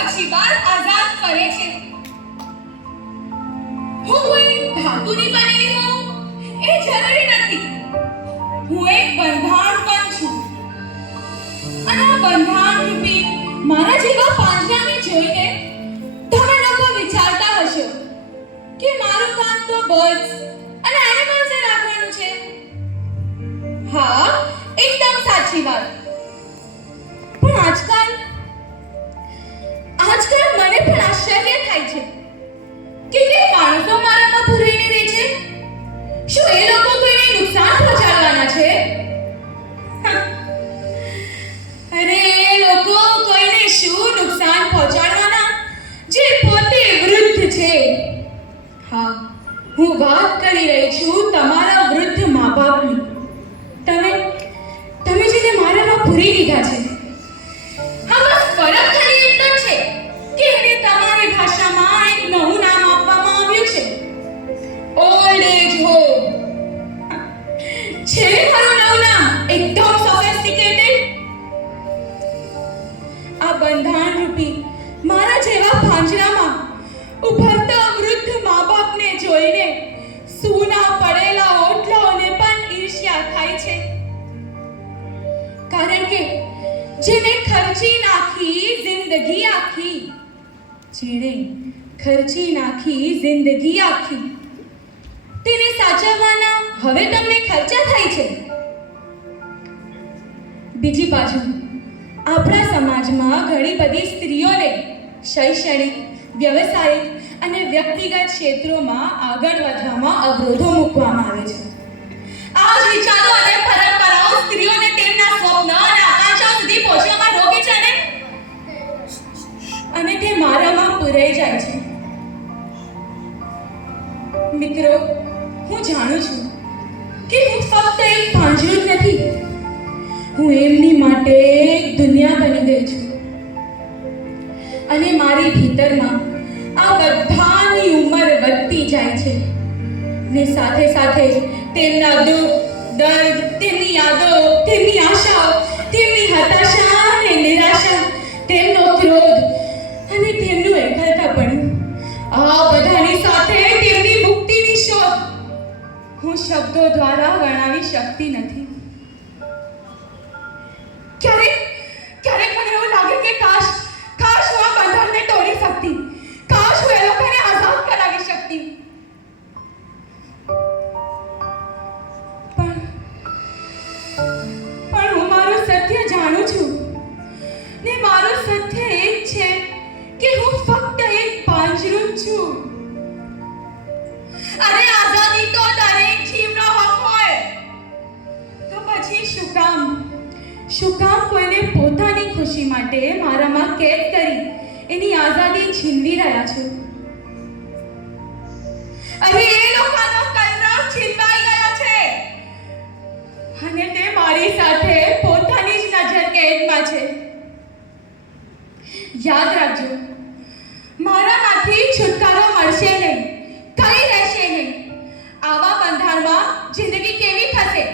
પક્ષીબાર આઝાદ ફરે છે. હું કોઈ ધાતુની બનેલી હોઉં એ જરૂરી નથી. હું એક બંધાણ પણ છું. અને આ બંધાણ રૂપી મારા જેવા પાંજરાને જોઈને તમે લોકો વિચારતા હશો કે મારું કામ તો બર્ડ્સ અને એનિમલ્સ એ રાખવાનું છે. હા, એકદમ સાચી વાત. પણ આજકાલ મને પણ આશ્ચર્ય થાય છે કે જે માણસો મારામાં પૂરીને રહે છે, શું એ લોકો કોઈને નુકસાન પહોંચાડવાના છે? અરે એ લોકો કોઈને શું નુકસાન પહોંચાડવાના જે પોતે વૃદ્ધ છે. હા, હું વાત કરી રહી છું તમારા વૃદ્ધ મા બાપની. તમે જેને મારામાં પૂરી લીધા છે. હા, બસ ફરક ખાલી એટલો જ છે કે એને તમારી ભાષામાં એક નવું નામ આપવામાં આવ્યું છે, ઓલ્ડ એજ હોમ. છે મારું નવું નામ એકદમ સોફિસ્ટિકેટેડ. આ બંધાણ રૂપી મારા જેવા પાંજરામાં ઉભરતા વૃદ્ધ મા બાપને જોઈને સૂના પડેલા ઓટલાઓને પણ ઈર્ષ્યા થાય છે. કારણ કે જેને ખર્ચી નાખી જિંદગી આખી તેને સાચવવાના હવે તમને ખર્ચા થાય છે. બીજી બાજુ આપણા સમાજમાં ઘણી બધી સ્ત્રીઓને શૈક્ષણિક, વ્યવસાયિક અને વ્યક્તિગત ક્ષેત્રોમાં આગળ વધવામાં અવરોધો મૂકવામાં આવે છે. આ જ વિચારો અને પરંપરાઓ સ્ત્રીઓને તેમના સ્વપ્ન અને આકાંક્ષાઓ સુધી પહોંચવામાં રોકે છે અને તે મારામાં પૂરાઈ જાય છે. મિત્રો, હું જાણું છું કે હું ફક્ત એક પાંજરું જ નથી. હું એમની માટે એક દુનિયા બની ગઈ છું. અને મારી ભીતરમાં આ બધાની ઉંમર વધતી જાય છે ને સાથે સાથે તેમના દુઃખ, દર્દ, તેમની યાદો, તેમની આશાઓ, તેમની હતાશા અને નિરાશા, તેમનો ક્રોધ અને તેમનું એકલતાપણું, આ બધાની સાથે તેમની મુક્તિની શોધ હું શબ્દો દ્વારા વર્ણવી શકતી નથી. ક્યારેક મને એવું લાગે કે કાશ હું આ બંધનને તોડી શકતી. કાશ હું એ લોકોને આઝાદ કરાવી શકતી. પણ હું મારું સત્ય જાણું છું ને મારું સત્ય એક છે કે હું ફક્ત એક પાંજરું જ છું. અરે આઝાદી તો દરેક જીવનો હક હોય, તો પછી શું કામ કોઈને પોતાની ખુશી માટે મારામાં કેદ કરી એની આઝાદી છીનવી રહ્યા છો? અરે એ લોકોનો કલરવ છીનવાઈ ગયો છે અને તે મારી સાથે પોતાની જ નજર કેદમાં છે. યાદ રાખજો, મારામાંથી છુટકારો મળશે નહીં, કઈ રહેશે નહીં. આવા બંધારણમાં જિંદગી કેવી થશે,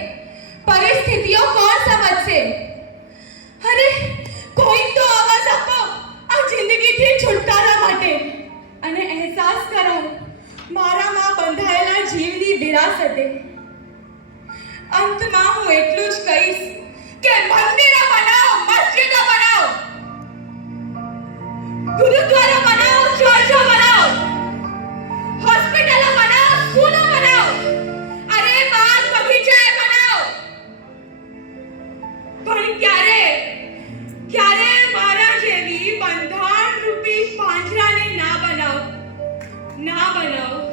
પરિસ્થિતિઓ કોણ સમજશે? અરે કોઈ તો અવાજ આપો આ જિંદગીથી છુટકારા માટે અને અહેસાસ કરાવો મારામાં બંધાયેલા જીવની વિરાસતે. અંતમાં હું એટલું જ કહીશ કે મંદિરો બનાવો, મસ્જિદો બનાવો, ગુરુદ્વારા બનાવો, ચર્ચો બનાવો, હોસ્પિટલો બનાવો, સ્કૂલો બનાવો, અરે બાગ બગીચા બનાવો. પણ ક્યારે મારા જેવી બંધાણ રૂપી પાંજરાને ના બનાવો.